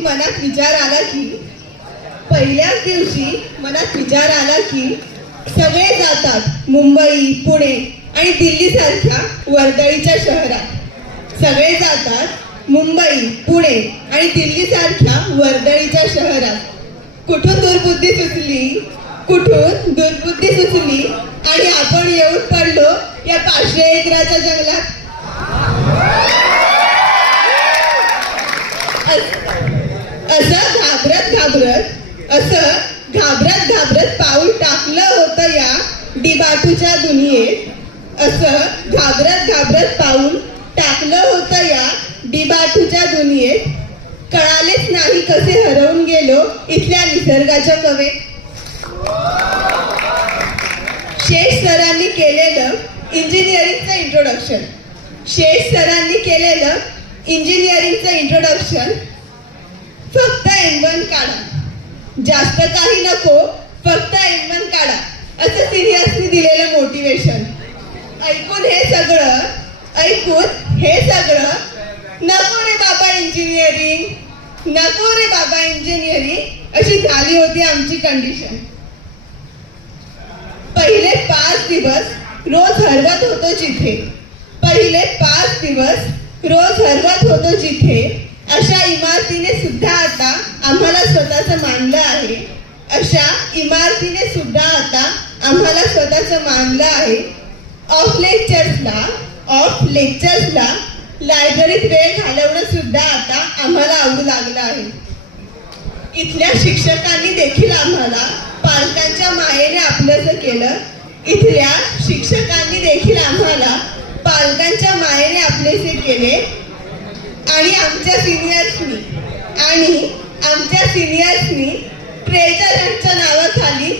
मनात विचार आला की पहिल्याच दिवशी मनात विचार आला की सगळे जातात मुंबई, पुणे आणि दिल्ली सारख्या वर्दळीच्या शहरात. सगळे जातात मुंबई, पुणे आणि दिल्ली सारख्या वर्दळीच्या शहरात. कुठून दुर्बुद्धी सुचली, कुठून दुर्बुद्धी सुचली आणि आपण येऊन पडलो या 500 एकराच्या जंगलात. असं घाबरत पाऊल टाकलं होतं या डिबाटूच्या दुनियेत. असं घाबरत पाऊल टाकलं होतं या डिबाटूच्या दुनियेत. कळालेच नाही कसे हरवून गेलो इथल्या निसर्गाच्या कवेत. शेष सरांनी केलेलं इंजिनिअरिंगचं इंट्रोडक्शन फक्त M1 काढा, जास्त काही नको, फक्त M1 काढा असं सिनियर्सनी दिलेलं मोटिवेशन. ऐकून हे सगळं नको रे बाबा इंजिनिअरिंग अशी झाली होती आमची कंडिशन. पहिले 5 दिवस रोज हरवत होतो जिथे अशा इमारतीने सुद्धा आता आम्हाला स्वतःचं मानलं आहे. ऑफ लेक्चर्सला लायब्ररीत वेळ घालवणं सुद्धा आता आम्हाला आवडू लागलं आहे. इथल्या शिक्षकांनी देखील आम्हाला पालकांच्या मायेने आपलंसं केलं. आणि आमच्या सिनियर्सनी ट्रेजर हंटच्या नावाखाली